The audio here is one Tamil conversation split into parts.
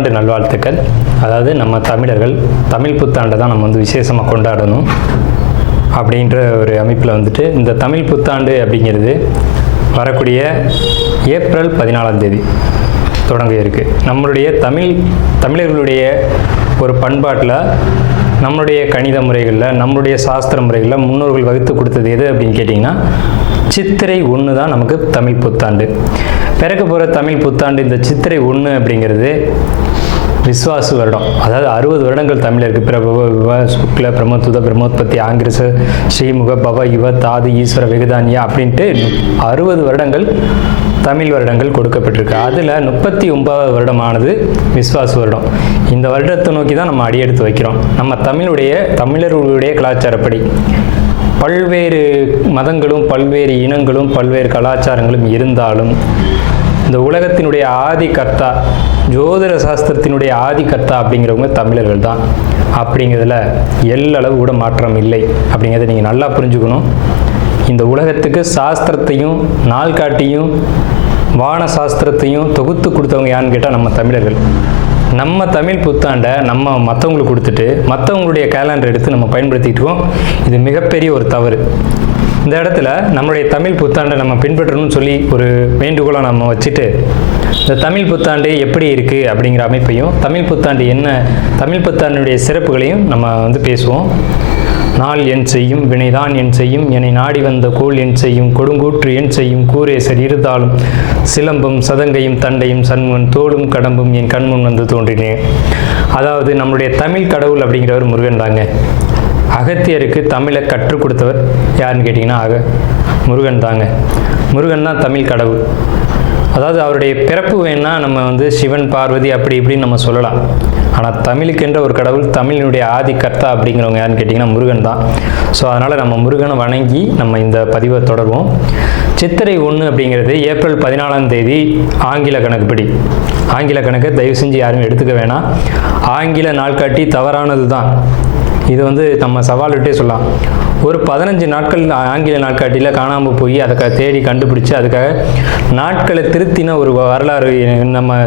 புத்தாண்டு நல்வாழ்த்துக்கள். அதாவது நம்ம தமிழர்கள் தமிழ் புத்தாண்டை தான் நம்ம வந்து விசேஷமாக கொண்டாடணும் அப்படின்ற ஒரு அமைப்பில் வந்துட்டு இந்த தமிழ் புத்தாண்டு அப்படிங்கிறது வரக்கூடிய ஏப்ரல் 14 தொடங்க இருக்குது. நம்மளுடைய தமிழர்களுடைய ஒரு பண்பாட்டில், நம்மளுடைய கணித முறைகளில், நம்மளுடைய சாஸ்திர முறைகளில் முன்னோர்கள் வகுத்து கொடுத்தது எது அப்படின்னு கேட்டிங்கன்னா சித்திரை 1 தான் நமக்கு தமிழ் புத்தாண்டு. பிறக்க போகிற தமிழ் புத்தாண்டு இந்த சித்திரை 1 அப்படிங்கிறது விஸ்வாசு வருடம். அதாவது 60 வருடங்கள் தமிழருக்கு பிரபவ விவ சுக்ல பிரமோத்துத பிரமோத்பத்தி ஆங்கிரச ஸ்ரீமுக பவ யுவ தாது ஈஸ்வர வெகுதானியா அப்படின்ட்டு 60 வருடங்கள் தமிழ் வருடங்கள் கொடுக்கப்பட்டிருக்கு. அதில் 39வது வருடமானது விஸ்வாசு வருடம். இந்த வருடத்தை நோக்கி தான் நம்ம அடியெடுத்து வைக்கிறோம். நம்ம தமிழர்களுடைய கலாச்சாரப்படி பல்வேறு மதங்களும் பல்வேறு இனங்களும் பல்வேறு கலாச்சாரங்களும் இருந்தாலும் இந்த உலகத்தினுடைய ஆதி கர்த்தா, ஜோதிட சாஸ்திரத்தினுடைய ஆதி கர்த்தா அப்படிங்கிறவங்க தமிழர்கள் தான். அப்படிங்கிறதுல எல்லளவு கூட மாற்றம் இல்லை அப்படிங்கிறத நீங்கள் நல்லா புரிஞ்சுக்கணும். இந்த உலகத்துக்கு சாஸ்திரத்தையும் நாள்காட்டியும் வான சாஸ்திரத்தையும் தொகுத்து கொடுத்தவங்க யாருன்னு கேட்டால் நம்ம தமிழர்கள். நம்ம தமிழ் புத்தாண்டை நம்ம மற்றவங்களுக்கு கொடுத்துட்டு மற்றவங்களுடைய கேலண்டர் எடுத்து நம்ம பயன்படுத்திக்கிட்டு இருக்கோம். இது மிகப்பெரிய ஒரு தவறு. இந்த இடத்துல நம்மளுடைய தமிழ் புத்தாண்டை நம்ம பின்பற்றணும்னு சொல்லி ஒரு வேண்டுகோளை நம்ம வச்சுட்டு இந்த தமிழ் புத்தாண்டு எப்படி இருக்குது அப்படிங்கிற அமைப்பையும், தமிழ் புத்தாண்டு என்ன, தமிழ் புத்தாண்டுடைய சிறப்புகளையும் நம்ம வந்து பேசுவோம். நாள் என் செய்யும் வினைதான் என் செய்யும் என்னை நாடி வந்த கோள் என் செய்யும் கொடுங்கூற்று என் செய்யும் கூரேசர் இருந்தாலும் சிலம்பும் சதங்கையும் தண்டையும் சண்முன் தோளும் கடம்பும் என் கண்முன் வந்து தோன்றினேன். அதாவது நம்மளுடைய தமிழ் கடவுள் அப்படிங்கிறவர் முருகன் தாங்க. அகத்தியருக்கு தமிழை கற்றுக் கொடுத்தவர் யாருன்னு கேட்டிங்கன்னா முருகன் தாங்க. முருகன் தான் தமிழ் கடவுள். அதாவது அவருடைய பிறப்பு வேணால் நம்ம வந்து சிவன் பார்வதி அப்படி இப்படின்னு நம்ம சொல்லலாம். ஆனால் தமிழுக்கென்ற ஒரு கடவுள், தமிழினுடைய ஆதி கர்த்தா அப்படிங்கிறவங்க யாருன்னு கேட்டிங்கன்னா முருகன் தான். ஸோ அதனால் நம்ம முருகனை வணங்கி நம்ம இந்த பதிவை தொடர்வோம். சித்திரை 1 அப்படிங்கிறது ஏப்ரல் 14 ஆங்கில கணக்குப்படி. ஆங்கில கணக்கை தயவு செஞ்சு யாரும் எடுத்துக்க வேணாம். ஆங்கில நாள்காட்டி தவறானது தான். இது வந்து நம்ம சவால்கிட்டே சொல்லலாம். ஒரு 15 நாட்கள் ஆங்கில நாட்காட்டியில் காணாமல் போய் அதை தேடி கண்டுபிடிச்சி அதுக்காக நாட்களை திருத்தின ஒரு வரலாறு நம்ம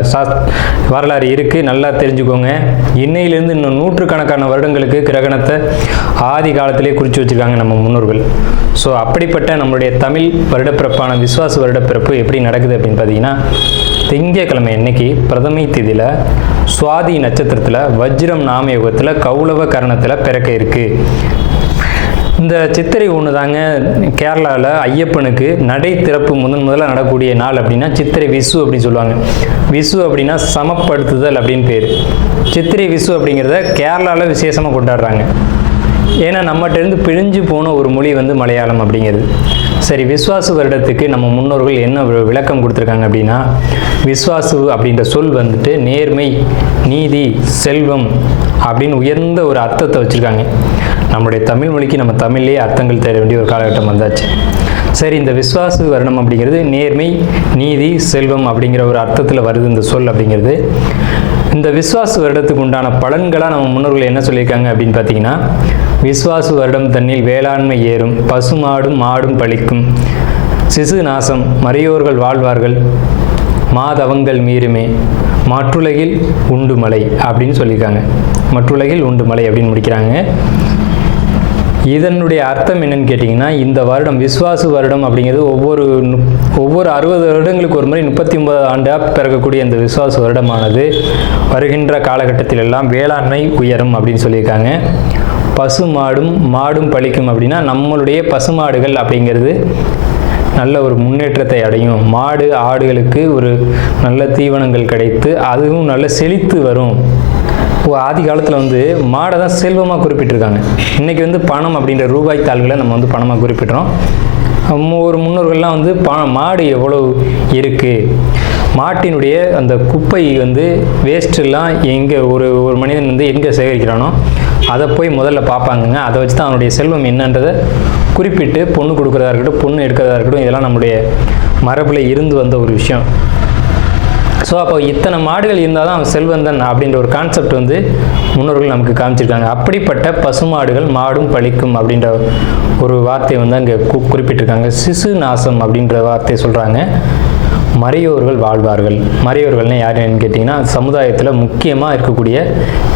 வரலாறு இருக்குது. நல்லா தெரிஞ்சுக்கோங்க. இன்னையிலேருந்து இன்னும் நூற்றுக்கணக்கான வருடங்களுக்கு கிரகணத்தை ஆதி காலத்திலே குறித்து வச்சுருக்காங்க நம்ம முன்னோர்கள். ஸோ அப்படிப்பட்ட நம்மளுடைய தமிழ் வருடப்பிறப்பான விஸ்வாச வருடப்பிறப்பு எப்படி நடக்குது அப்படின்னு பார்த்தீங்கன்னா, திங்கட்கிழமை அன்னைக்கு பிரதமை திதியில் சுவாதி நட்சத்திரத்தில் வஜ்ரம் நாமயோகத்தில் கௌளவ கரணத்தில் பிறக்க இருக்குது. இந்த சித்திரை 1 தாங்க கேரளாவில் ஐயப்பனுக்கு நடை திறப்பு முதல்ல நடக்கக்கூடிய நாள் அப்படின்னா சித்திரை விசு அப்படின்னு சொல்லுவாங்க. விசு அப்படின்னா சமப்படுத்துதல் அப்படின்னு பேர். சித்திரை விசு அப்படிங்கிறத கேரளாவில் விசேஷமாக கொண்டாடுறாங்க. ஏன்னா நம்மகிட்டேருந்து பிழிஞ்சு போன ஒரு மொழி வந்து மலையாளம் அப்படிங்கிறது. சரி, விஸ்வாசு வருடத்துக்கு நம்ம முன்னோர்கள் என்ன விளக்கம் கொடுத்துருக்காங்க அப்படின்னா, விஸ்வாசு அப்படின்ற சொல் வந்துட்டு நேர்மை, நீதி, செல்வம் அப்படின்னு உயர்ந்த ஒரு அர்த்தத்தை வச்சுருக்காங்க. நம்மளுடைய தமிழ் மொழிக்கு நம்ம தமிழ்லேயே அர்த்தங்கள் தேட வேண்டிய ஒரு காலகட்டம் வந்தாச்சு. சரி, இந்த விஸ்வாசு வருடம் அப்படிங்கிறது நேர்மை, நீதி, செல்வம் அப்படிங்கிற ஒரு அர்த்தத்தில் வருது இந்த சொல் அப்படிங்கிறது. இந்த விஸ்வாசு வருடத்துக்கு உண்டான பலன்களாக நம்ம முன்னோர்கள் என்ன சொல்லியிருக்காங்க அப்படின்னு பார்த்தீங்கன்னா, விஸ்வாசு வருடம் தன்னில் வேளாண்மை ஏறும், பசுமாடும் மாடும் பழிக்கும், சிசு நாசம், மறையோர்கள் வாழ்வார்கள், மாதவங்கள் மீறுமே, மற்றுலகில் உண்டு மலை அப்படின்னு சொல்லியிருக்காங்க. மற்றுலகில் உண்டு மலை அப்படின்னு முடிக்கிறாங்க. இதனுடைய அர்த்தம் என்னன்னு கேட்டிங்கன்னா, இந்த வருடம் விஸ்வாசு வருடம் அப்படிங்கிறது ஒவ்வொரு 60 வருடங்களுக்கு ஒரு முறை 39 ஆண்டாக பிறக்கக்கூடிய இந்த விஸ்வாசு வருடமானது வருகின்ற காலகட்டத்தில் எல்லாம் வேளாண்மை உயரும் அப்படின்னு சொல்லியிருக்காங்க. பசு மாடும் பழிக்கும் அப்படின்னா நம்மளுடைய பசுமாடுகள் அப்படிங்கிறது நல்ல ஒரு முன்னேற்றத்தை அடையும். மாடு ஆடுகளுக்கு ஒரு நல்ல தீவனங்கள் கிடைத்து அதுவும் நல்ல செழித்து வரும். ஆதி காலத்தில் வந்து மாடை தான் செல்வமாக குறிப்பிட்டிருக்காங்க. இன்றைக்கி வந்து பணம் அப்படின்ற ரூபாய் தாள்களை நம்ம வந்து பணமாக குறிப்பிட்றோம். ஒரு முன்னோர்கள்லாம் வந்து மாடு எவ்வளோ இருக்குது, மாட்டினுடைய அந்த குப்பை வந்து வேஸ்ட்டெல்லாம் எங்கே ஒரு மனிதன் வந்து எங்கே சேகரிக்கிறானோ அதை போய் முதல்ல பார்ப்பாங்கங்க. அதை வச்சு தான் அவனுடைய செல்வம் என்னன்றதை குறிப்பிட்டு பொண்ணு கொடுக்குறதா இருக்கட்டும், பொண்ணு எடுக்கிறதா இருக்கட்டும், இதெல்லாம் நம்முடைய மரபில் இருந்து வந்த ஒரு விஷயம். ஸோ அப்போ இத்தனை மாடுகள் இருந்தால் தான் அவன் செல்வந்தன் அப்படின்ற ஒரு கான்செப்ட் வந்து முன்னோர்கள் நமக்கு காமிச்சிருக்காங்க. அப்படிப்பட்ட பசுமாடுகள் மாடும் பழிக்கும் அப்படின்ற ஒரு வார்த்தையை வந்து அங்கே குறிப்பிட்டிருக்காங்க. சிசு நாசம் அப்படின்ற வார்த்தையை சொல்கிறாங்க. மறையோர்கள் வாழ்வார்கள். மறையோர்கள்னு யாருன்னு கேட்டிங்கன்னா சமுதாயத்தில் முக்கியமாக இருக்கக்கூடிய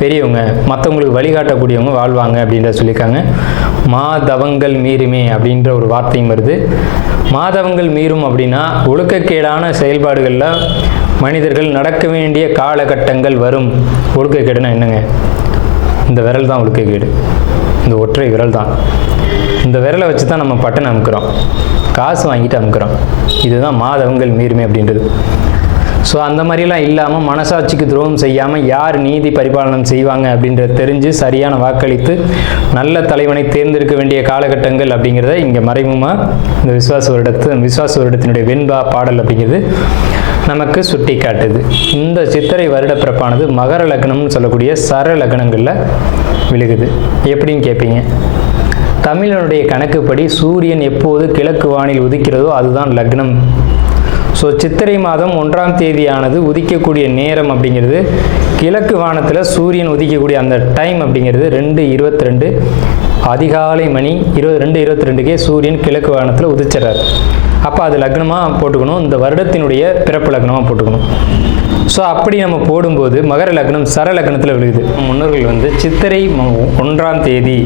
பெரியவங்க, மற்றவங்களுக்கு வழிகாட்டக்கூடியவங்க வாழ்வாங்க அப்படின்ற சொல்லியிருக்காங்க. மாதவங்கள் மீறுமே அப்படின்ற ஒரு வார்த்தையும் வருது. மாதவங்கள் மீறும் அப்படின்னா ஒழுக்கக்கேடான செயல்பாடுகளில் மனிதர்கள் நடக்க வேண்டிய காலகட்டங்கள் வரும். ஒழுக்கக்கேடுனா என்னங்க? இந்த விரல் தான் ஒழுக்கக்கேடு, இந்த ஒற்றை விரல் தான். இந்த விரலை வச்சு தான் நம்ம பட்டன் அமுக்கிறோம், காசு வாங்கிட்டு அமுக்கிறோம். இதுதான் மாதவங்கள் மீறுமே அப்படின்றது. ஸோ அந்த மாதிரிலாம் இல்லாமல் மனசாட்சிக்கு துரோகம் செய்யாமல் யார் நீதி பரிபாலனம் செய்வாங்க அப்படின்றத தெரிஞ்சு சரியான வாக்களித்து நல்ல தலைவனை தேர்ந்தெடுக்க வேண்டிய காலகட்டங்கள் அப்படிங்கிறத இங்கே மறைமுகமாக இந்த விசுவாச வருடத்தினுடைய வெண்பா பாடல் அப்படிங்கிறது நமக்கு சுட்டி காட்டுது. இந்த சித்திரை வருட பிறப்பானது மகர லக்னம்னு சொல்லக்கூடிய சர லக்னங்களில் விழுகுது. எப்படின்னு கேட்பீங்க. தமிழனுடைய கணக்குப்படி சூரியன் எப்போது கிழக்கு வானில் உதிக்கிறதோ அதுதான் லக்னம். ஸோ சித்திரை மாதம் 1ஆம் தேதியானது உதிக்கக்கூடிய நேரம் அப்படிங்கிறது கிழக்கு வானத்தில் சூரியன் உதிக்கக்கூடிய அந்த டைம் அப்படிங்கிறது 2:22 அதிகாலை மணி 2:22க்கே சூரியன் கிழக்கு வானத்தில் உதிச்சிடறாரு. அப்போ அது லக்னமாக போட்டுக்கணும், இந்த வருடத்தினுடைய பிறப்பு லக்னமாக போட்டுக்கணும். ஸோ அப்படி நம்ம போடும்போது மகர லக்னம் சர லக்னத்தில் விழுகுது. முன்னோர்கள் சித்திரை 1ஆம் தேதி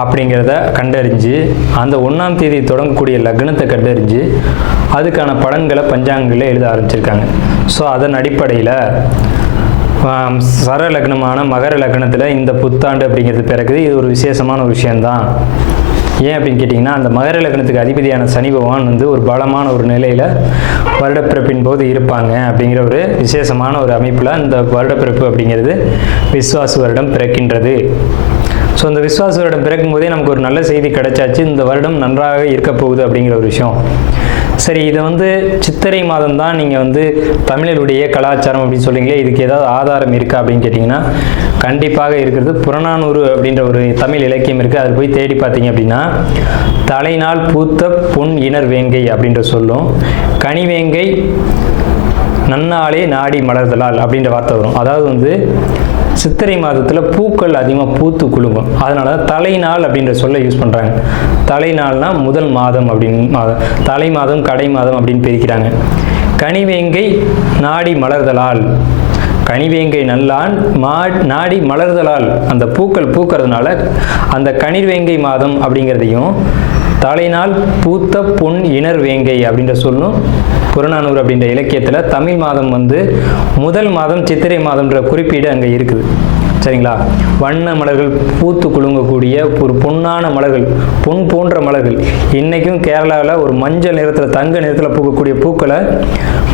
அப்படிங்கிறத கண்டறிஞ்சு அந்த 1ஆம் தேதி தொடங்கக்கூடிய லக்னத்தை கண்டறிஞ்சு அதுக்கான பலன்களை பஞ்சாங்கங்களில் எழுத ஆரம்பிச்சிருக்காங்க. ஸோ அதன் அடிப்படையில் சர லக்னமான மகர லக்னத்தில் இந்த புத்தாண்டு அப்படிங்கிறது பிறகுது. இது ஒரு விசேஷமான ஒரு விஷயந்தான். ஏன் அப்படின்னு கேட்டிங்கன்னா, அந்த மகர லக்னத்துக்கு அதிபதியான சனி பகவான் ஒரு பலமான ஒரு நிலையில் வருடப்பிறப்பின் போது இருப்பாங்க அப்படிங்கிற ஒரு விசேஷமான ஒரு அமைப்பில் இந்த வருடப்பிறப்பு அப்படிங்கிறது விஸ்வாச வருடம் பிறக்கின்றது. ஸோ இந்த விஸ்வாச வருடம் பிறக்கும் போதே நமக்கு ஒரு நல்ல செய்தி கிடைச்சாச்சு, இந்த வருடம் நன்றாக இருக்க போகுது அப்படிங்கிற ஒரு விஷயம். சரி, இதை சித்திரை மாதம் தான் நீங்கள் தமிழருடைய கலாச்சாரம் அப்படின்னு சொல்கிறீங்களே, இதுக்கு ஏதாவது ஆதாரம் இருக்கா அப்படின்னு கேட்டிங்கன்னா கண்டிப்பாக இருக்கிறது. புறநானூறு அப்படின்ற ஒரு தமிழ் இலக்கியம் இருக்குது. அதில் போய் தேடி பார்த்தீங்க அப்படின்னா தலைநாள் பூத்த பொன் இணர் வேங்கை அப்படின்ற சொல்லும், கனிவேங்கை நன்னாளே நாடி மலர்தலால் அப்படின்ற வார்த்தை வரும். அதாவது சித்திரை மாதத்தில் பூக்கள் அதிகமாக பூத்து குலுங்கும். அதனால தலைநாள் அப்படின்ற சொல்ல யூஸ் பண்ணுறாங்க. தலைநாள்னா முதல் மாதம் அப்படின்னு தலை மாதம் கடை மாதம் அப்படின்னு பிரிக்கிறாங்க. கனிவேங்கை நாடி மலர்தலால், கனிவேங்கை நல்லான் நாடி மலர்தலால், அந்த பூக்கள் பூக்கிறதுனால அந்த கனிவேங்கை மாதம் அப்படிங்கிறதையும் தலைநாள் பூத்த பொன் இணர் வேங்கை அப்படின்ற சொல்லும் புறநானூறு அப்படின்ற இலக்கியத்தில் தமிழ் மாதம் முதல் மாதம் சித்திரை மாதம்ன்ற குறிப்பீடு அங்கே இருக்குது. சரிங்களா? வண்ண மலர்கள் பூத்து குலுங்கக்கூடிய ஒரு பொன்னான மலர்கள், பொன் போன்ற மலர்கள். இன்றைக்கும் கேரளாவில் ஒரு மஞ்சள் நிறத்தில் தங்க நிறத்தில் பூக்கக்கூடிய பூக்களை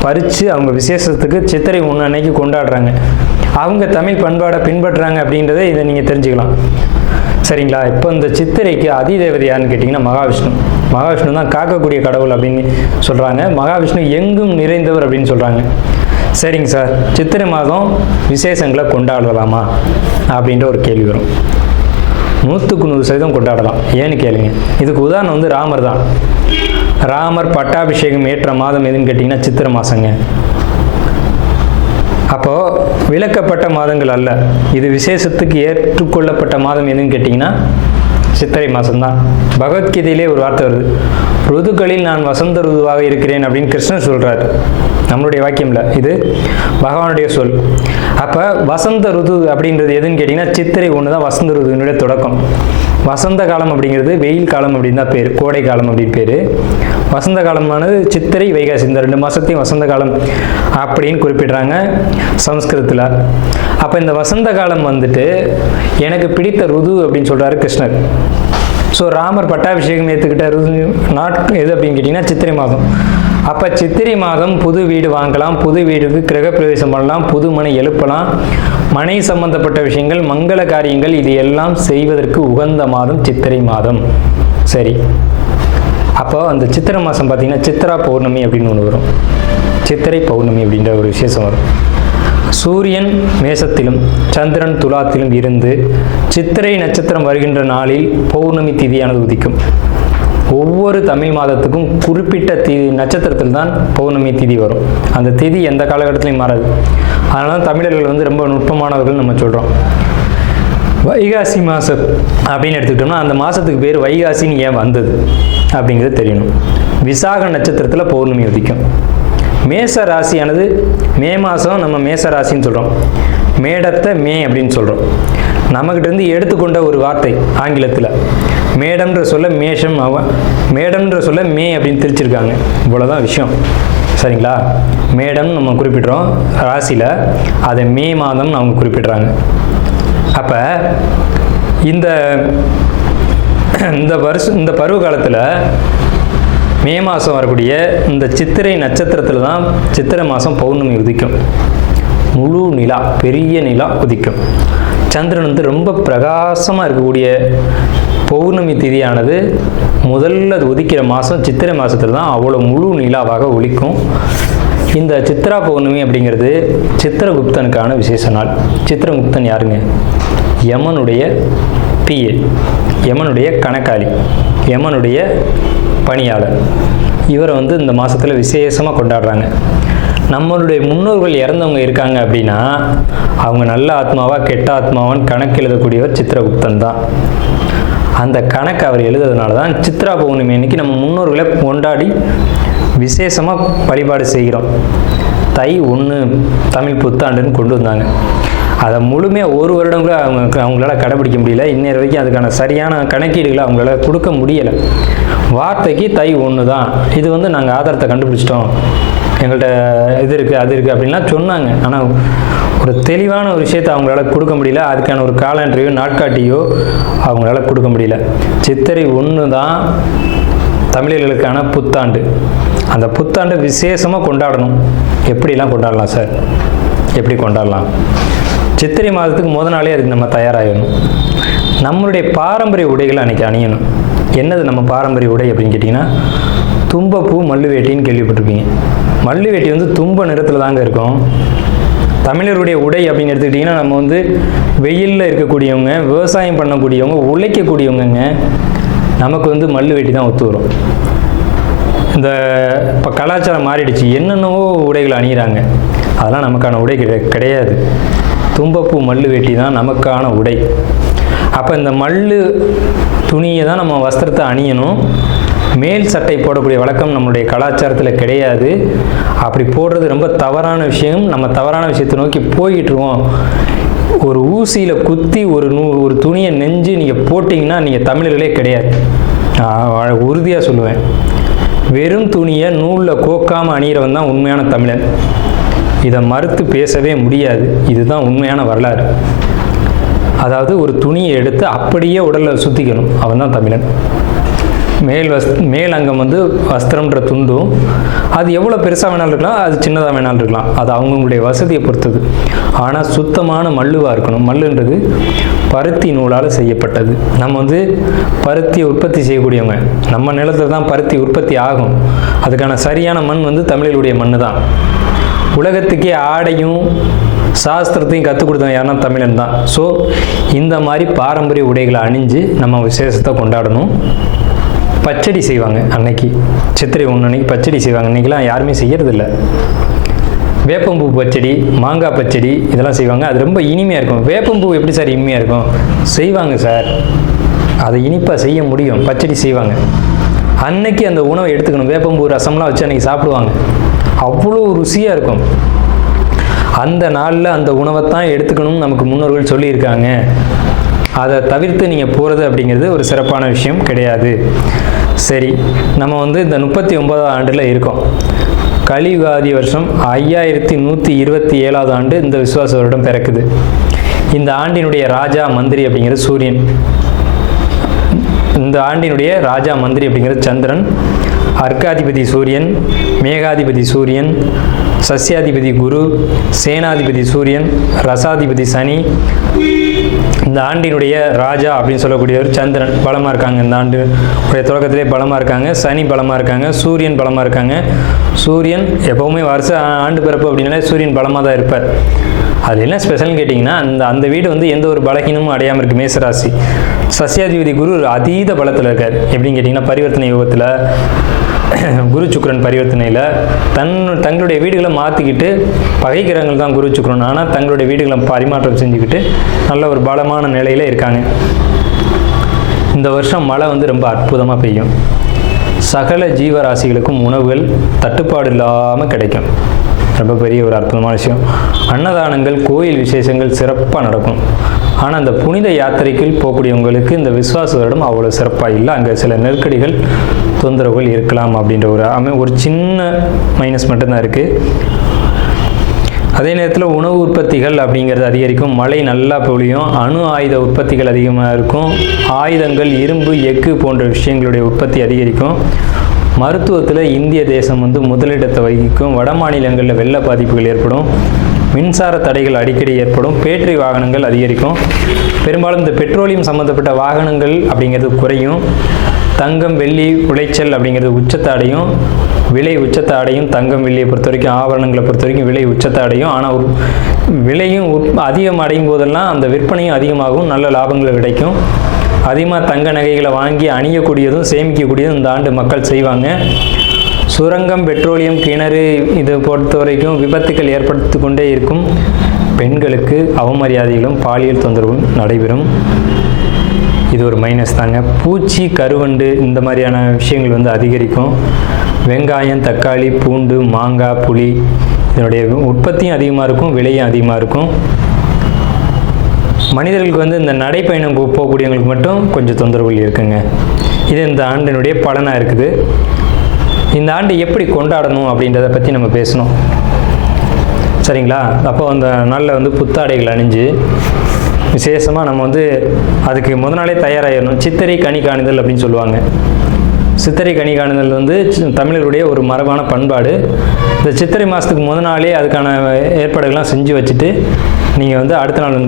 பறித்து அவங்க விசேஷத்துக்கு சித்திரை 1 அன்னைக்கு கொண்டாடுறாங்க. அவங்க தமிழ் பண்பாடை பின்பற்றுறாங்க அப்படின்றத இதை நீங்கள் தெரிஞ்சுக்கலாம். சரிங்களா? இப்போ இந்த சித்திரைக்கு அதிதேவதை யாருன்னு கேட்டிங்கன்னா மகாவிஷ்ணு. மகாவிஷ்ணு தான் காக்கக்கூடிய கடவுள் அப்படின்னு சொல்கிறாங்க. மகாவிஷ்ணு எங்கும் நிறைந்தவர் அப்படின்னு சொல்கிறாங்க. சரிங்க சார், சித்திரை மாதம் விசேஷங்களை கொண்டாடலாமா அப்படின்ற ஒரு கேள்வி வரும். 100% கொண்டாடலாம். ஏன்னு கேளுங்க. இதுக்கு உதாரணம் ராமர் தான். ராமர் பட்டாபிஷேகம் ஏற்ற மாதம் எதுன்னு கேட்டிங்கன்னா சித்திரை மாதங்க. அப்போது விலக்கப்பட்ட மாதங்கள் அல்ல, இது விசேஷத்துக்கு ஏற்றுக்கொள்ளப்பட்ட மாதம் எதுன்னு கேட்டிங்கன்னா சித்திரை மாதம்தான். பகவத்கீதையிலே ஒரு வார்த்தை வருது, ருதுக்களில் நான் வசந்த ருதுவாக இருக்கிறேன் அப்படின்னு கிருஷ்ணன் சொல்கிறார். நம்மளுடைய வாக்கியம்ல, இது பகவானுடைய சொல். அப்போ வசந்த ருது அப்படின்றது எதுன்னு கேட்டிங்கன்னா சித்திரை 1 தான் வசந்த ருதுனுடைய தொடக்கம். வசந்த காலம் அப்படிங்கிறது வெயில் காலம் அப்படின்னு தான் பேர், கோடை காலம் அப்படின்னு பேர். வசந்த காலமானது சித்திரை வைகாசி, இந்த 2 மாதத்தையும் வசந்த காலம் அப்படின்னு குறிப்பிடுறாங்க சமஸ்கிருதத்தில். அப்போ இந்த வசந்த காலம் எனக்கு பிடித்த ருது அப்படின்னு சொல்கிறாரு கிருஷ்ணர். ஸோ ராமர் பட்டாபிஷேகம் ஏற்றுக்கிட்ட ருது எது அப்படின்னு கேட்டிங்கன்னா சித்திரை மாதம். அப்போ சித்திரை மாதம் புது வீடு வாங்கலாம், புது வீடுக்கு கிரகப்பிரவேசம் பண்ணலாம், புது மனை எழுப்பலாம், மனை சம்பந்தப்பட்ட விஷயங்கள், மங்கள காரியங்கள் இது எல்லாம் செய்வதற்கு உகந்த மாதம் சித்திரை மாதம். சரி, அப்போ அந்த சித்திரை மாதம் பார்த்திங்கன்னா சித்ரா பௌர்ணமி அப்படின்னு ஒன்று வரும். சித்திரை பௌர்ணமி அப்படின்ற ஒரு விசேஷம் வரும். சூரியன் மேசத்திலும் சந்திரன் துலாத்திலும் இருந்து சித்திரை நட்சத்திரம் வருகின்ற நாளில் பௌர்ணமி திதியானது உதிக்கும். ஒவ்வொரு தமிழ் மாதத்துக்கும் குறிப்பிட்ட நட்சத்திரத்தில் தான் பௌர்ணமி திதி வரும். அந்த திதி எந்த காலகட்டத்திலையும் மாறாது. அதனால தமிழர்கள் ரொம்ப நுட்பமானவர்கள் நம்ம சொல்கிறோம். வைகாசி மாதம் அப்படின்னு எடுத்துக்கிட்டோம்னா அந்த மாதத்துக்கு பேர் வைகாசின்னு ஏன் வந்தது அப்படிங்கிறது தெரியணும். விசாக நட்சத்திரத்தில் பௌர்ணமி உதிக்கும். மேச ராசியானது மே மாதம் நம்ம மேச ராசின்னு சொல்கிறோம், மேடத்தை மே அப்படின்னு சொல்கிறோம். நம்மக்கிட்டேருந்து எடுத்துக்கொண்ட ஒரு வார்த்தை ஆங்கிலத்தில். மேடம்ன்ற சொல்ல மேஷம், மேடம்ன்ற சொல்ல மே அப்படின்னு திரிச்சிருக்காங்க. இவ்வளோதான் விஷயம், சரிங்களா? மேடம் நம்ம குறிப்பிட்றோம் ராசியில், அதை மே மாதம் அவங்க குறிப்பிட்றாங்க. அப்போ இந்த பருவ காலத்தில் மே மாதம் வரக்கூடிய இந்த சித்திரை நட்சத்திரத்தில் தான் சித்திரை மாதம் பௌர்ணமி உதிக்கும். முழு நிலா, பெரிய நிலா உதிக்கும். சந்திரன் வந்து ரொம்ப பிரகாசமாக இருக்கக்கூடிய பௌர்ணமி திதியானது முதல்ல உதிக்கிற மாதம் சித்திரை மாதத்தில் தான் அவ்வளோ முழு நிலாவாக ஒலிக்கும். இந்த சித்ரா பௌர்ணமி அப்படிங்கிறது சித்திரகுப்தனுக்கான விசேஷ நாள். சித்திரகுப்தன் யாருங்க? யமனுடைய பிஏ, யமனுடைய கணக்காளி, யமனுடைய பணியாளர். இவரை வந்து இந்த மாதத்தில் விசேஷமாக கொண்டாடுறாங்க. நம்மளுடைய முன்னோர்கள் இறந்தவங்க இருக்காங்க அப்படின்னா அவங்க நல்ல ஆத்மாவா கெட்ட ஆத்மாவான்னு கணக்கு எழுதக்கூடியவர் சித்திரகுப்தன் தான். அந்த கணக்கு அவர் எழுதுறதுனால தான் சித்ரா பௌர்ணமி அன்னைக்கு நம்ம முன்னோர்களை கொண்டாடி விசேஷமாக வழிபாடு செய்கிறோம். தை 1 தமிழ் புத்தாண்டுன்னு கொண்டு வந்தாங்க. அதை முழுமையாக ஒரு வருடம் கூட அவங்களால கடைபிடிக்க முடியல. இன்னொரு வரைக்கும் அதுக்கான சரியான கணக்கீடுகளை அவங்களால கொடுக்க முடியலை. வார்த்தைக்கு தை 1 தான், இது வந்து நாங்கள் ஆதாரத்தை கண்டுபிடிச்சிட்டோம், எங்கள்கிட்ட இது இருக்குது அது இருக்குது அப்படின்லாம் சொன்னாங்க. ஆனால் ஒரு தெளிவான ஒரு விஷயத்தை அவங்களால கொடுக்க முடியல. அதுக்கான ஒரு காலண்டரையோ நாட்காட்டியோ அவங்களால கொடுக்க முடியல. சித்திரை 1 தான் தமிழர்களுக்கான புத்தாண்டு. அந்த புத்தாண்டை விசேஷமாக கொண்டாடணும். எப்படிலாம் கொண்டாடலாம் சார்? எப்படி கொண்டாடலாம்? சித்திரை மாதத்துக்கு முத நாளே அதுக்கு நம்ம தயாராகணும். நம்மளுடைய பாரம்பரிய உடைகளை அன்றைக்கி அணியணும். என்னது நம்ம பாரம்பரிய உடை அப்படின்னு கேட்டிங்கன்னா, தும்பப்பூ மல்லு வேட்டின்னு கேள்விப்பட்டிருப்பீங்க. மல்லு வேட்டி வந்து தும்ப நிறத்தில் தாங்க இருக்கும். தமிழருடைய உடை அப்படின்னு எடுத்துக்கிட்டிங்கன்னா, நம்ம வந்து வெயிலில் இருக்கக்கூடியவங்க, விவசாயம் பண்ணக்கூடியவங்க, உழைக்கக்கூடியவங்க, நமக்கு வந்து மல்லு வேட்டி தான் ஒத்து வரும். இந்த இப்போ கலாச்சாரம் மாறிடுச்சு, என்னென்னவோ உடைகள் அணிகிறாங்க. அதெல்லாம் நமக்கான உடை கிடையாது. தும்பப்பூ மல்லு வேட்டி தான் நமக்கான உடை. அப்போ இந்த மல்லு துணியை தான் நம்ம வஸ்திரத்தை அணியணும். மேல் சட்டை போடக்கூடிய வழக்கம் நம்மளுடைய கலாச்சாரத்தில் கிடையாது. அப்படி போடுறது ரொம்ப தவறான விஷயம். நம்ம தவறான விஷயத்தை நோக்கி போய்கிட்டுருவோம். ஒரு ஊசியில் குத்தி ஒரு துணியை நெஞ்சு நீங்கள் போட்டிங்கன்னா நீங்கள் தமிழர்களே கிடையாது. உறுதியாக சொல்லுவேன். வெறும் துணியை நூலில் கோக்காமல் அணிகிறவன் தான் உண்மையான தமிழன். இதை மறுத்து பேசவே முடியாது. இதுதான் உண்மையான வரலாறு. அதாவது ஒரு துணியை எடுத்து அப்படியே உடலில் சுற்றிக்கணும், அவன் தான் தமிழன். மேல் அங்கம் வந்து வஸ்திரம்ன்ற துண்டும், அது எவ்வளோ பெருசாக வேணாலும் இருக்கலாம், அது சின்னதாக வேணாலும் இருக்கலாம். அது அவங்களுடைய வசதியை பொறுத்தது. ஆனால் சுத்தமான மல்லுவாக இருக்கணும். மல்லுன்றது பருத்தி நூலால் செய்யப்பட்டது. நம்ம வந்து பருத்தியை உற்பத்தி செய்யக்கூடியவங்க. நம்ம நிலத்தில் தான் பருத்தி உற்பத்தி ஆகும். அதுக்கான சரியான மண் வந்து தமிழர்களுடைய மண் தான். உலகத்துக்கே ஆடையும் சாஸ்திரத்தையும் கற்றுக் கொடுத்தவங்க யாருன்னா தமிழன் தான். ஸோ இந்த மாதிரி பாரம்பரிய உடைகளை அணிஞ்சு நம்ம விசேஷத்தை கொண்டாடணும். பச்சடி செய்வாங்க அன்னைக்கு, சித்திரை 1 அன்னைக்கு பச்சடி செய்வாங்க. இன்றைக்கெலாம் யாருமே செய்யறதில்ல. வேப்பம்பூ பச்சடி, மாங்காய் பச்சடி இதெல்லாம் செய்வாங்க. அது ரொம்ப இனிமையாக இருக்கும். வேப்பம்பூ எப்படி சார் இனிமையாக இருக்கும்? செய்வாங்க சார், அதை இனிப்பாக செய்ய முடியும். பச்சடி செய்வாங்க. அன்னைக்கு அந்த உணவை எடுத்துக்கணும். வேப்பம்பூ ரசம்லாம் வச்சு அன்றைக்கி சாப்பிடுவாங்க. அவ்வளோ ருசியாக இருக்கும். அந்த நாளில் அந்த உணவை தான் எடுத்துக்கணும்னு நமக்கு முன்னோர்கள் சொல்லியிருக்காங்க. அதை தவிர்த்து நீங்கள் போகிறது அப்படிங்கிறது ஒரு சிறப்பான விஷயம் கிடையாது. சரி, நம்ம வந்து இந்த 39ஆவது ஆண்டில் இருக்கோம். கலியுகாதி வருஷம் 5127ஆவது ஆண்டு இந்த விசுவாச வருடம் பிறக்குது. இந்த ஆண்டினுடைய ராஜா மந்திரி அப்படிங்கிறது சூரியன். இந்த ஆண்டினுடைய ராஜா மந்திரி அப்படிங்கிறது சந்திரன். அர்க்காதிபதி சூரியன், மேகாதிபதி சூரியன், சஸ்யாதிபதி குரு, சேனாதிபதி சூரியன், ரசாதிபதி சனி. இந்த ஆண்டினுடைய ராஜா அப்படின்னு சொல்லக்கூடியவர் சந்திரன் பலமாக இருக்காங்க. இந்த ஆண்டு தொடக்கத்திலே பலமாக இருக்காங்க. சனி பலமாக இருக்காங்க. சூரியன் பலமாக இருக்காங்க. சூரியன் எப்போவுமே வருஷ ஆண்டு பிறப்பு அப்படின்னாலே சூரியன் பலமாக தான் இருப்பார். அது என்ன ஸ்பெஷல்னு கேட்டிங்கன்னா, அந்த வீடு வந்து எந்த ஒரு பலகீனமும் அடையாமல் இருக்குது. மேசராசி. சஸ்யாதிபதி குரு அதீத பலத்தில் இருக்கார். எப்படின்னு கேட்டிங்கன்னா, பரிவர்த்தனை யோகத்தில் குரு சுக்கிரன் பரிவர்த்தனையில் தங்களுடைய வீடுகளை மாற்றிக்கிட்டு, பகைக்கிறவங்கள் தான் குரு சுக்கிரன், ஆனால் தங்களுடைய வீடுகளை பரிமாற்றம் செஞ்சுக்கிட்டு நல்ல ஒரு பலமான நிலையில் இருக்காங்க. இந்த வருஷம் மழை வந்து ரொம்ப அற்புதமாக பெய்யும். சகல ஜீவராசிகளுக்கும் உணவுகள் தட்டுப்பாடு இல்லாமல் கிடைக்கும். ரொம்ப பெரிய ஒரு அற்புதமான விஷயம். அன்னதானங்கள், கோயில் விசேஷங்கள் சிறப்பாக நடக்கும். ஆனால் அந்த புனித யாத்திரைக்குள் போகக்கூடியவங்களுக்கு இந்த விஸ்வாச வருடம் அவ்வளோ சிறப்பாக இல்லை. அங்கே சில நெருக்கடிகள், தொந்தரவுகள் இருக்கலாம் அப்படின்ற ஒரு சின்ன மைனஸ் மட்டும்தான் இருக்குது. அதே நேரத்தில் உணவு உற்பத்திகள் அப்படிங்கிறது அதிகரிக்கும். மழை நல்லா பொழியும். அணு ஆயுத உற்பத்திகள் அதிகமாக இருக்கும். ஆயுதங்கள், இரும்பு, எஃகு போன்ற விஷயங்களுடைய உற்பத்தி அதிகரிக்கும். மருத்துவத்தில் இந்திய தேசம் முதலிடத்தை வகிக்கும். வட மாநிலங்களில் வெள்ள பாதிப்புகள் ஏற்படும். மின்சார தடைகள் அடிக்கடி ஏற்படும். பேட்டரி வாகனங்கள் அதிகரிக்கும். பெரும்பாலும் இந்த பெட்ரோலியம் சம்மந்தப்பட்ட வாகனங்கள் அப்படிங்கிறது குறையும். தங்கம், வெள்ளி உளைச்சல் அப்படிங்கிறது உச்சத்தை அடையும். விலை உச்சத்தை அடையும். தங்கம், வெள்ளியை பொறுத்த வரைக்கும், ஆபரணங்களை பொறுத்த வரைக்கும் விலை உச்சத்தை அடையும். ஆனால் விலையும் அதிகம் அடையும் போதெல்லாம் அந்த விற்பனையும் அதிகமாகும். நல்ல லாபங்கள் கிடைக்கும். அதிகமாக தங்க நகைகளை வாங்கி அணியக்கூடியதும் சேமிக்கக்கூடியதும் இந்த ஆண்டு மக்கள் செய்வாங்க. சுரங்கம், பெட்ரோலியம், கிணறு இதை பொறுத்த வரைக்கும் விபத்துக்கள் ஏற்படுத்தி கொண்டே இருக்கும். பெண்களுக்கு அவமரியாதைகளும் பாலியல் தொந்தரவும் நடைபெறும். இது ஒரு மைனஸ் தாங்க. பூச்சி, கருவண்டு இந்த மாதிரியான விஷயங்கள் அதிகரிக்கும். வெங்காயம், தக்காளி, பூண்டு, மாங்காய், புளி இதனுடைய உற்பத்தியும் அதிகமாக இருக்கும். விலையும் அதிகமாக இருக்கும். மனிதர்களுக்கு இந்த நடைப்பயணம் போகக்கூடியவங்களுக்கு மட்டும் கொஞ்சம் தொந்தரவுகள் இருக்குங்க. இது இந்த ஆண்டினுடைய பலனாக இருக்குது. இந்த ஆண்டு எப்படி கொண்டாடணும் அப்படின்றத பற்றி நம்ம பேசணும், சரிங்களா? அப்போ அந்த நாளில் புத்தாடைகள் அணிஞ்சு விசேஷமாக நம்ம அதுக்கு முத நாளே தயாராகிடணும். சித்திரை கனி காணுதல் அப்படின்னு சொல்லுவாங்க. சித்திரை கனி காணுதல் தமிழர்களுடைய ஒரு மரபான பண்பாடு. இந்த சித்திரை மாதத்துக்கு முத நாளே அதுக்கான ஏற்பாடுகள்லாம் செஞ்சு வச்சுட்டு நீங்கள் அடுத்த நாள்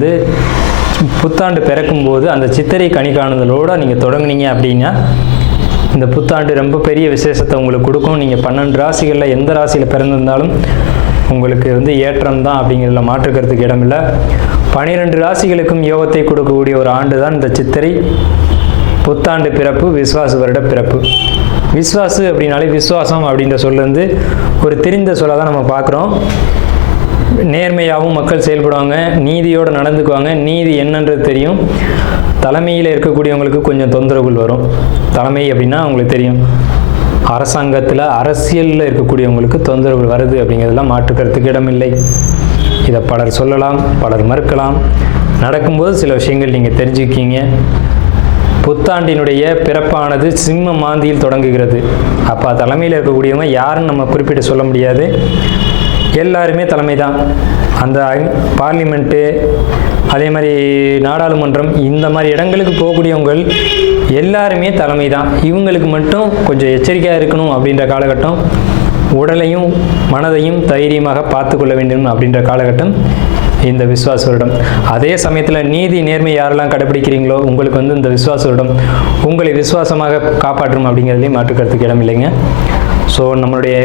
புத்தாண்டு பிறக்கும்போது அந்த சித்திரை கனி காணுதலோடு நீங்கள் தொடங்குனீங்க அப்படின்னா இந்த புத்தாண்டு ரொம்ப பெரிய விசேஷத்தை உங்களுக்கு கொடுக்கும். நீங்கள் 12 ராசிகளில் எந்த ராசியில் பிறந்திருந்தாலும் உங்களுக்கு ஏற்றம் தான் அப்படிங்கிறதுல மாற்றுக்கிறதுக்கு இடமில்லை. 12 ராசிகளுக்கும் யோகத்தை கொடுக்கக்கூடிய ஒரு ஆண்டு தான் இந்த சித்திரை புத்தாண்டு பிறப்பு, விஸ்வாச வருட பிறப்பு. விஸ்வாசு அப்படின்னாலே விஸ்வாசம் அப்படின்ற சொல்ல ஒரு தெரிந்த சொல்ல தான் நம்ம பார்க்குறோம். நேர்மையாகவும் மக்கள் செயல்படுவாங்க, நீதியோடு நடந்துக்குவாங்க. நீதி என்னன்றது தெரியும். தலைமையில் இருக்கக்கூடியவங்களுக்கு கொஞ்சம் தொந்தரவுகள் வரும். தலைமை அப்படின்னா உங்களுக்கு தெரியும், அரசாங்கத்தில் அரசியலில் இருக்கக்கூடியவங்களுக்கு தொந்தரவுகள் வருது அப்படிங்கிறதெல்லாம் மாற்றுக்கிறதுக்கு இடமில்லை. இதை பலர் சொல்லலாம், பலர் மறுக்கலாம். நடக்கும்போது சில விஷயங்கள் நீங்கள் தெரிஞ்சுக்கிங்க. புத்தாண்டினுடைய பிறப்பானது சிம்ம மாந்தியில் தொடங்குகிறது. அப்போ தலைமையில் இருக்கக்கூடியவங்க யாருன்னு நம்ம குறிப்பிட்டு சொல்ல முடியாது. எல்லாருமே தலைமை தான். அந்த பார்லிமெண்ட்டு, அதே மாதிரி நாடாளுமன்றம், இந்த மாதிரி இடங்களுக்கு போகக்கூடியவங்க எல்லாருமே தலைமை தான். இவங்களுக்கு மட்டும் கொஞ்சம் எச்சரிக்கையாக இருக்கணும் அப்படின்ற காலகட்டம். உடலையும் மனதையும் தைரியமாக பார்த்து கொள்ள வேண்டும் அப்படின்ற காலகட்டம் இந்த விஸ்வாச வருடம். அதே சமயத்தில் நீதி, நேர்மை யாரெல்லாம் கடைபிடிக்கிறீங்களோ உங்களுக்கு இந்த விஸ்வாச வருடம் உங்களை விசுவாசமாக காப்பாற்றும் அப்படிங்கிறதுலையும் மாற்றுக்கிறதுக்கு இடம் இல்லைங்க. ஸோ நம்மளுடைய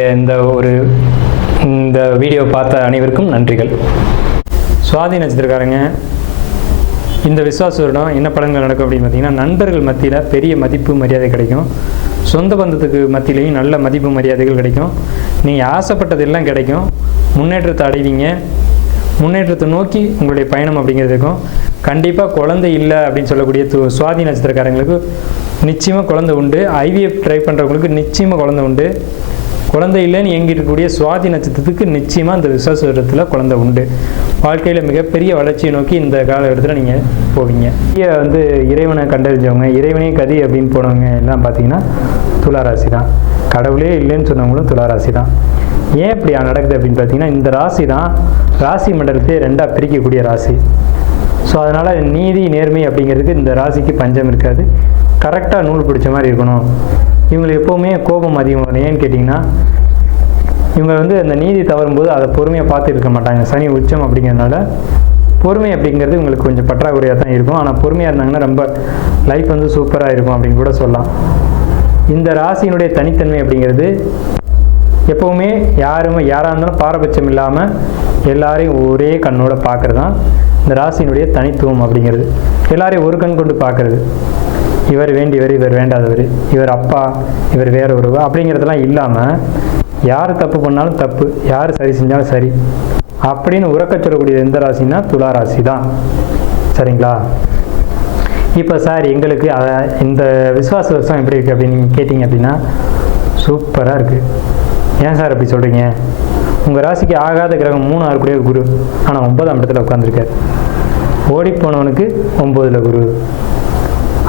இந்த வீடியோ பார்த்த அனைவருக்கும் நன்றிகள். சுவாதி நட்சத்திரக்காரங்க, இந்த விஸ்வாச வருடம் என்ன பலன்கள் நடக்கும் அப்படின்னு பார்த்தீங்கன்னா, நண்பர்கள் மத்தியில் பெரிய மதிப்பு மரியாதை கிடைக்கும். சொந்த பந்தத்துக்கு மத்தியிலையும் நல்ல மதிப்பு மரியாதைகள் கிடைக்கும். நீங்கள் ஆசைப்பட்டதெல்லாம் கிடைக்கும். முன்னேற்றத்தை அடைவீங்க. முன்னேற்றத்தை நோக்கி உங்களுடைய பயணம் அப்படிங்கிறது இருக்கும். கண்டிப்பாக குழந்தை இல்லை அப்படின்னு சொல்லக்கூடிய சுவாதி நட்சத்திரக்காரங்களுக்கு நிச்சயமாக குழந்தை உண்டு. ஐவிஎஃப் ட்ரை பண்ணுறவங்களுக்கு நிச்சயமாக குழந்தை உண்டு. குழந்தை இல்லைன்னு இயங்கிருக்கக்கூடிய சுவாதி நட்சத்திரத்துக்கு நிச்சயமாக இந்த விஸ்வாச வருடத்தில் குழந்தை உண்டு. வாழ்க்கையில் மிகப்பெரிய வளர்ச்சியை நோக்கி இந்த காலகட்டத்தில் நீங்கள் போவீங்க. இறைவனை கண்டறிஞ்சவங்க, இறைவனே கதி அப்படின்னு போனவங்க எல்லாம் பார்த்தீங்கன்னா துளாராசி தான். கடவுளே இல்லைன்னு சொன்னவங்களும் துளாராசி தான். ஏன் இப்படி நடக்குது அப்படின்னு பார்த்தீங்கன்னா, இந்த ராசி தான் ராசி மண்டலத்தை 2ஆக பிரிக்கக்கூடிய ராசி. ஸோ அதனால் நீதி, நேர்மை அப்படிங்கிறதுக்கு இந்த ராசிக்கு பஞ்சம் இருக்காது. கரெக்டாக நூல் பிடிச்ச மாதிரி இருக்கணும். இவங்களுக்கு எப்போவுமே கோபம் அதிகம் வரும். ஏன்னு கேட்டிங்கன்னா, இவங்க அந்த நீதி தவறும்போது அதை பொறுமையாக பார்த்து இருக்க மாட்டாங்க. சனி உச்சம் அப்படிங்கிறதுனால பொறுமை அப்படிங்கிறது இவங்களுக்கு கொஞ்சம் பற்றாக்குறையாக தான் இருக்கும். ஆனால் பொறுமையாக இருந்தாங்கன்னா ரொம்ப லைஃப் சூப்பராக இருக்கும் அப்படின்னு கூட சொல்லலாம். இந்த ராசியினுடைய தனித்தன்மை அப்படிங்கிறது எப்போவுமே யாராக இருந்தாலும் பாரபட்சம் இல்லாமல் எல்லாரையும் ஒரே கண்ணோட பார்க்குறது தான் இந்த ராசியினுடைய தனித்துவம் அப்படிங்கிறது. எல்லாரையும் ஒரு கண் கொண்டு பார்க்குறது. இவர் வேண்டியவர், இவர் வேண்டாதவர், இவர் அப்பா, இவர் வேற ஒருவர் அப்படிங்கிறதெல்லாம் இல்லாமல் யார் தப்பு பண்ணாலும் தப்பு, யார் சரி செஞ்சாலும் சரி அப்படின்னு உறக்க சொல்லக்கூடிய எந்த ராசின்னா துலா ராசி தான். சரிங்களா? இப்போ சார் எங்களுக்கு இந்த விஸ்வாச வருஷம் எப்படி இருக்குது அப்படின்னு நீங்கள் கேட்டிங்க அப்படின்னா, சூப்பராக இருக்குது. ஏன் சார் அப்படி சொல்கிறீங்க? உங்கள் ராசிக்கு ஆகாத கிரகம் 3 6 கூடிய குரு, ஆனால் 9ஆம் இடத்துல உட்காந்துருக்கார். ஓடிப்போனவனுக்கு 9ல் குரு,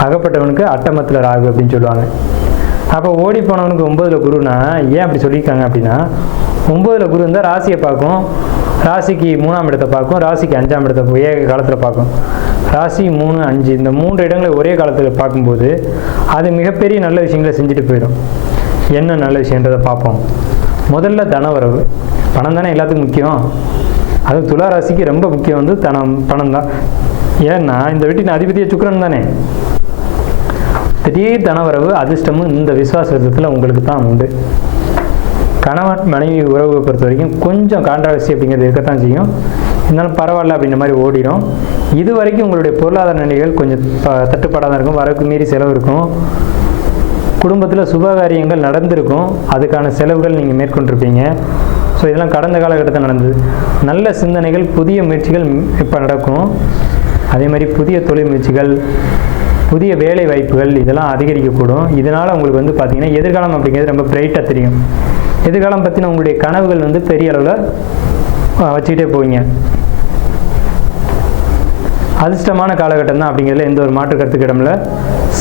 அகப்பட்டவனுக்கு அட்டமத்தில் ராகு அப்படின்னு சொல்லுவாங்க. அப்போ ஓடிப்போனவனுக்கு 9ல் குருனா ஏன் அப்படி சொல்லியிருக்காங்க அப்படின்னா, 9ல் குரு இருந்தால் ராசியை பார்க்கும், ராசிக்கு 3ஆம் இடத்தை பார்க்கும், ராசிக்கு 5ஆம் இடத்தை ஒரே காலத்தில் பார்க்கும். ராசி 3 5 இந்த 3 இடங்களை ஒரே காலத்தில் பார்க்கும்போது அது மிகப்பெரிய நல்ல விஷயங்களை செஞ்சுட்டு போயிடும். என்ன நல்ல விஷயன்றதை பார்ப்போம். முதல்ல தனவரவு. பணம் தானே எல்லாத்துக்கும் முக்கியம். அது துலா ராசிக்கு ரொம்ப முக்கியம் வந்து பணம் தான். ஏன்னா இந்த வீட்டின் அதிபதிய சுக்கிரன் தானே. திடீர் தனவரவு அதிர்ஷ்டமும் இந்த விசுவாசத்தில் உங்களுக்கு தான் உண்டு. கணவன் மனைவி உறவை பொறுத்த வரைக்கும் கொஞ்சம் கான்ட்ராவர்சி அப்படிங்கிறது இருக்கத்தான் செய்யும். இருந்தாலும் பரவாயில்ல அப்படின்ற மாதிரி ஓடிடும். இது வரைக்கும் உங்களுடைய பொருளாதார நிலைகள் கொஞ்சம் தட்டுப்பாடாக தான் இருக்கும். வரவுக்கு மீறி செலவு இருக்கும். குடும்பத்தில் சுபகாரியங்கள் நடந்திருக்கும், அதுக்கான செலவுகள் நீங்கள் மேற்கொண்டிருப்பீங்க. ஸோ இதெல்லாம் கடந்த காலகட்டத்தில் நடந்தது. நல்ல சிந்தனைகள், புதிய முயற்சிகள் இப்போ நடக்கும். அதே மாதிரி புதிய தொழில் முயற்சிகள், புதிய வேலை வாய்ப்புகள் இதெல்லாம் அதிகரிக்கக்கூடும். இதனால் உங்களுக்கு வந்து பார்த்திங்கன்னா எதிர்காலம் அப்படிங்கிறது ரொம்ப பிரைட்டாக தெரியும். எதிர்காலம் பற்றின உங்களுடைய கனவுகள் வந்து பெரிய அளவில் வச்சுக்கிட்டே போவீங்க. அதிர்ஷ்டமான காலகட்டம் தான் அப்படிங்கிறதுல எந்த ஒரு மாற்று கருத்துக்கு இடமில்ல.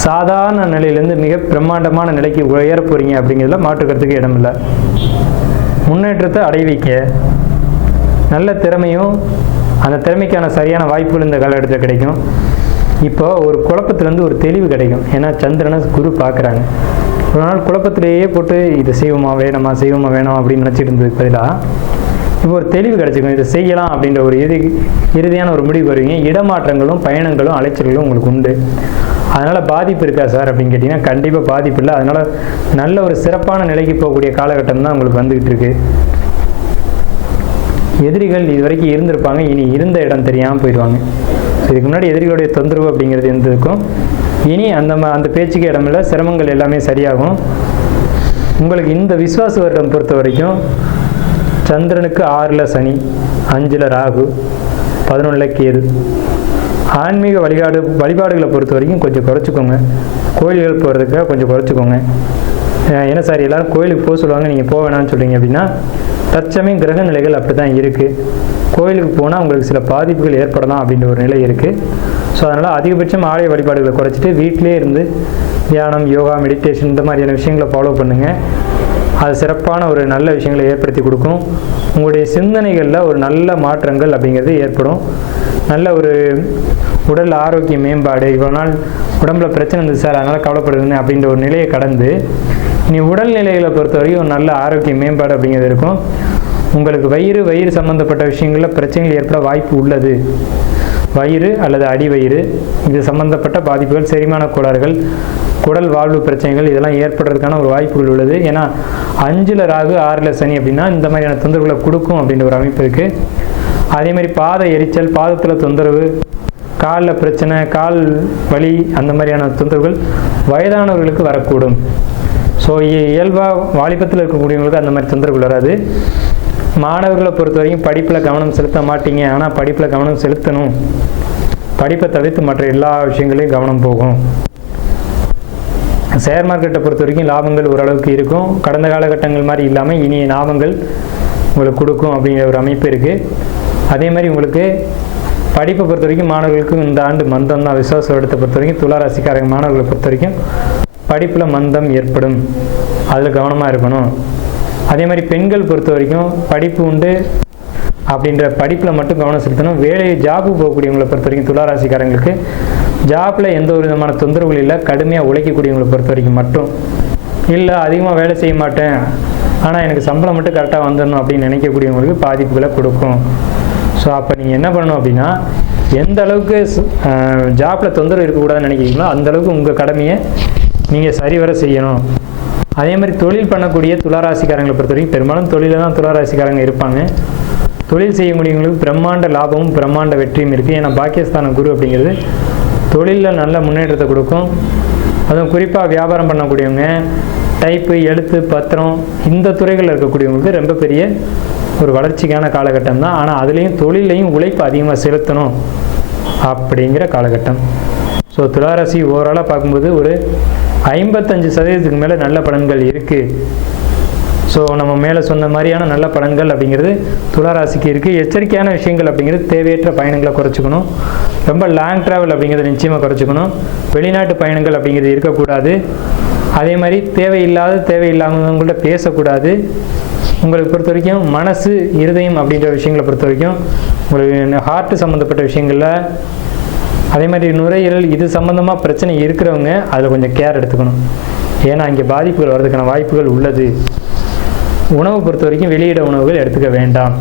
சாதாரண நிலையிலேருந்து மிக பிரம்மாண்டமான நிலைக்கு உயர போகிறீங்க அப்படிங்கிறதுல மாற்று கருத்துக்கு இடமில்லை. முன்னேற்றத்தை அடைவிக்க நல்ல திறமையும் அந்த திறமைக்கான சரியான வாய்ப்புகள் இந்த காலகட்டத்தில் கிடைக்கும். இப்போ ஒரு குழப்பத்திலேருந்து ஒரு தெளிவு கிடைக்கும். ஏன்னா சந்திரனை குரு பார்க்குறாங்க. ஒரு நாள் குழப்பத்திலேயே போட்டு இதை செய்வோமா வேணாமா செய்வோமா வேணாம் அப்படின்னு நினச்சிட்டு இருந்ததுக்கு பதிலாக இப்போ ஒரு தெளிவு கிடைச்சிக்கும். இதை செய்யலாம் அப்படின்ற ஒரு இறுதியான ஒரு முடிவு வருவீங்க. இடமாற்றங்களும் பயணங்களும் அலைச்சல்களும் உங்களுக்கு உண்டு. அதனால் பாதிப்பு இருக்கா சார் அப்படின்னு கேட்டிங்கன்னா கண்டிப்பாக பாதிப்பு இல்லை. அதனால் நல்ல ஒரு சிறப்பான நிலைக்கு போகக்கூடிய காலகட்டம் தான் உங்களுக்கு வந்துக்கிட்டு இருக்கு. எதிரிகள் இது வரைக்கும் இருந்திருப்பாங்க, இனி இருந்த இடம் தெரியாமல் போயிடுவாங்க. இதுக்கு முன்னாடி எதிரிகளுடைய தொந்தரவு அப்படிங்கிறது இருந்திருக்கும். இனி அந்த பேச்சுக்கு இடமில்லை. சிரமங்கள் எல்லாமே சரியாகும். உங்களுக்கு இந்த விசுவாச வருடம் பொறுத்த வரைக்கும் சந்திரனுக்கு 6ல் சனி, 5ல் ராகு, 11ல் கேது. ஆன்மீக வழிபாடுகளை பொறுத்த வரைக்கும் கொஞ்சம் குறைச்சிக்கோங்க. கோயில்கள் போகிறதுக்காக கொஞ்சம் குறைச்சிக்கோங்க. ஏன்னா சார் எல்லோரும் கோயிலுக்கு போக சொல்லுவாங்க, நீங்கள் போக வேணாம்னு சொல்கிறீங்க அப்படின்னா தற்சமயம் கிரக நிலைகள் அப்படி தான் இருக்குது. கோயிலுக்கு போனால் உங்களுக்கு சில பாதிப்புகள் ஏற்படலாம் அப்படின்ற ஒரு நிலை இருக்குது. ஸோ அதனால் அதிகபட்சம் ஆலய வழிபாடுகளை குறைச்சிட்டு வீட்டிலே இருந்து தியானம், யோகா, மெடிடேஷன் இந்த மாதிரியான விஷயங்களை ஃபாலோ பண்ணுங்கள். அது சிறப்பான ஒரு நல்ல விஷயங்களை ஏற்படுத்தி கொடுக்கும். உங்களுடைய சிந்தனைகளில் ஒரு நல்ல மாற்றங்கள் அப்படிங்கிறது ஏற்படும். நல்ல ஒரு உடல் ஆரோக்கிய மேம்பாடு. இவ்வளோ நாள் உடம்புல பிரச்சனை இருந்தது சார் அதனால் கவலைப்படுதுன்னு அப்படின்ற ஒரு நிலையை கடந்து நீ உடல்நிலைகளை பொறுத்த வரைக்கும் ஒரு நல்ல ஆரோக்கிய மேம்பாடு அப்படிங்கிறது இருக்கும். உங்களுக்கு வயிறு சம்மந்தப்பட்ட விஷயங்களில் பிரச்சனைகள் ஏற்பட வாய்ப்பு உள்ளது. வயிறு அல்லது அடிவயிறு இது சம்பந்தப்பட்ட பாதிப்புகள், செரிமான கோளாறுகள், குடல் வாழ்வு பிரச்சனைகள் இதெல்லாம் ஏற்படுறதுக்கான ஒரு வாய்ப்புகள் உள்ளது. ஏன்னா 5ல் ராகு 6ல் சனி அப்படின்னா இந்த மாதிரியான தொந்தரவுகளை கொடுக்கும் அப்படின்ற ஒரு அமைப்பு இருக்குது. அதே மாதிரி பாத எரிச்சல், பாதத்தில் தொந்தரவு, காலில் பிரச்சனை, கால் வலி அந்த மாதிரியான தொந்தரவுகள் வயதானவர்களுக்கு வரக்கூடும். ஸோ இயல்பாக வாலிபத்தில் இருக்கக்கூடியவங்களுக்கு அந்த மாதிரி தொந்தரவுகள் வராது. மாணவர்களை பொறுத்த வரைக்கும் படிப்பில் கவனம் செலுத்த மாட்டீங்க, ஆனால் படிப்பில் கவனம் செலுத்தணும். படிப்பை தவிர்த்து மற்ற எல்லா விஷயங்களையும் கவனம் போகும். ஷேர் மார்க்கெட்டை பொறுத்த வரைக்கும் லாபங்கள் ஓரளவுக்கு இருக்கும். கடந்த காலகட்டங்கள் மாதிரி இல்லாமல் இனிய லாபங்கள் உங்களுக்கு கொடுக்கும் அப்படிங்கிற ஒரு அமைப்பு இருக்குது. அதே மாதிரி உங்களுக்கு படிப்பை பொறுத்த வரைக்கும் மாணவர்களுக்கு இந்த ஆண்டு மந்தம் தான். விசுவாச வருடத்தை பொறுத்த வரைக்கும் துளாராசிக்காரங்க மாணவர்களை பொறுத்த வரைக்கும் படிப்பில் மந்தம் ஏற்படும், அதில் கவனமாக இருக்கணும். அதே மாதிரி பெண்கள் பொறுத்த வரைக்கும் படிப்பு உண்டு அப்படின்ற படிப்பில் மட்டும் கவனம் செலுத்தணும். ஜாபு போகக்கூடியவங்களை பொறுத்த வரைக்கும் துளாராசிக்காரங்களுக்கு ஜாப்பில் எந்த ஒரு விதமான தொந்தரவுகள் இல்லை. கடுமையாக உழைக்கக்கூடியவங்களை பொறுத்த வரைக்கும் மட்டும் இல்லை, அதிகமாக வேலை செய்ய மாட்டேன் ஆனால் எனக்கு சம்பளம் மட்டும் கரெக்டாக வந்துடணும் அப்படின்னு நினைக்கக்கூடியவங்களுக்கு பாதிப்புகளை கொடுக்கும். ஸோ அப்போ நீங்கள் என்ன பண்ணணும் அப்படின்னா எந்த அளவுக்கு ஜாப்பில் தொந்தரவு இருக்கக்கூடாதுன்னு நினைக்கிறீங்களோ அந்தளவுக்கு உங்கள் கடமையை நீங்கள் சரிவர செய்யணும். அதே மாதிரி தொழில் பண்ணக்கூடிய துளாராசிக்காரங்களை பொறுத்த வரைக்கும் பெரும்பாலும் தொழிலில் தான் துளாராசிக்காரங்க இருப்பாங்க. தொழில் செய்யக்கூடியவங்களுக்கு பிரம்மாண்ட லாபமும் பிரம்மாண்ட வெற்றியும் இருக்குது. ஏன்னா பாக்கியஸ்தான குரு அப்படிங்கிறது தொழிலில் நல்ல முன்னேற்றத்தை கொடுக்கும். அதுவும் குறிப்பாக வியாபாரம் பண்ணக்கூடியவங்க, டைப்பு, எழுத்து, பத்திரம் இந்த துறைகளில் இருக்கக்கூடியவங்களுக்கு ரொம்ப பெரிய ஒரு வளர்ச்சிக்கான காலகட்டம் தான். ஆனால் அதுலேயும் தொழிலையும் உழைப்பு அதிகமாக செலுத்தணும் அப்படிங்கிற காலகட்டம். ஸோ துளாராசி ஓவராலாக பார்க்கும்போது ஒரு 55% மேலே நல்ல பலன்கள் இருக்குது. ஸோ நம்ம மேலே சொன்ன மாதிரியான நல்ல பலன்கள் அப்படிங்கிறது துளாராசிக்கு இருக்குது. எச்சரிக்கையான விஷயங்கள் அப்படிங்கிறது தேவையற்ற பயணங்களை குறைச்சிக்கணும். ரொம்ப லாங் ட்ராவல் அப்படிங்கிறத நிச்சயமாக குறைச்சிக்கணும். வெளிநாட்டு பயணங்கள் அப்படிங்கிறது இருக்கக்கூடாது. அதே மாதிரி தேவையில்லாதவங்கள்ட்ட பேசக்கூடாது. உங்களுக்கு பொறுத்த வரைக்கும் மனசு, இருதயம் அப்படின்ற விஷயங்களை பொறுத்த வரைக்கும் உங்களுக்கு ஹார்ட்டு சம்மந்தப்பட்ட விஷயங்களில், அதே மாதிரி நுரையீரல் இது சம்மந்தமாக பிரச்சனை இருக்கிறவங்க அதில் கொஞ்சம் கேர் எடுத்துக்கணும். ஏன்னா இங்கே பாதிப்புகள் வர்றதுக்கான வாய்ப்புகள் உள்ளது. உணவை பொறுத்த வரைக்கும் வெளியிட உணவுகள் எடுத்துக்க வேண்டாம்.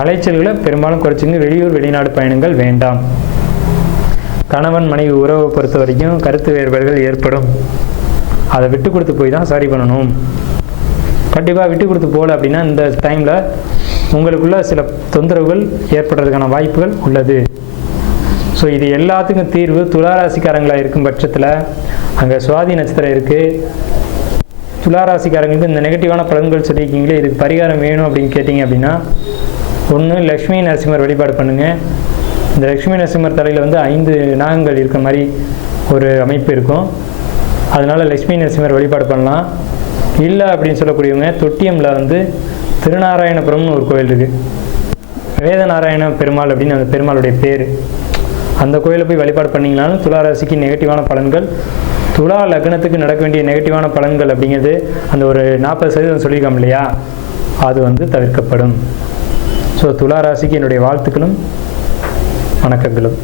அலைச்சல்களை பெரும்பாலும் குறைச்சிங்க. வெளியூர் வெளிநாடு பயணங்கள் வேண்டாம். கணவன் மனைவி உறவை பொறுத்த வரைக்கும் கருத்து வேறுபாடுகள் ஏற்படும். அதை விட்டு கொடுத்து போய் தான் சரி பண்ணணும். கண்டிப்பாக விட்டு கொடுத்து போகல அப்படின்னா இந்த டைமில் உங்களுக்குள்ள சில தொந்தரவுகள் ஏற்படுறதுக்கான வாய்ப்புகள் உள்ளது. ஸோ இது எல்லாத்துக்கும் தீர்வு துளாராசிக்காரங்களாக இருக்கும் பட்சத்தில் அங்கே சுவாதி நட்சத்திரம் இருக்குது. துளாராசிக்காரங்களுக்கு இந்த நெகட்டிவான பலன்கள் சொல்லியிருக்கீங்களே, இதுக்கு பரிகாரம் வேணும் அப்படின்னு கேட்டிங்க அப்படின்னா, ஒன்று லக்ஷ்மி நரசிம்மர் வழிபாடு பண்ணுங்கள். இந்த லக்ஷ்மி நரசிம்மர் தலையில் 5 நாகங்கள் இருக்க மாதிரி ஒரு அமைப்பு இருக்கும். அதனால் லக்ஷ்மி நரசிம்மர் வழிபாடு பண்ணலாம். இல்லை அப்படின்னு சொல்லக்கூடியவங்க தொட்டியமில் திருநாராயணபுரம்னு ஒரு கோயில் இருக்குது. வேதநாராயண பெருமாள் அப்படின்னு அந்த பெருமாளுடைய பேர். அந்த கோயிலை போய் வழிபாடு பண்ணிங்கனாலும் துளாராசிக்கு நெகட்டிவான பலன்கள், துலா லக்னத்துக்கு நடக்க வேண்டிய நெகட்டிவான பலன்கள் அப்படிங்கிறது அந்த ஒரு 40% சொல்லியிருக்கோம் இல்லையா, அது தவிர்க்கப்படும். ஸோ துளாராசிக்கு என்னுடைய வாழ்த்துக்களும் வணக்கங்களும்.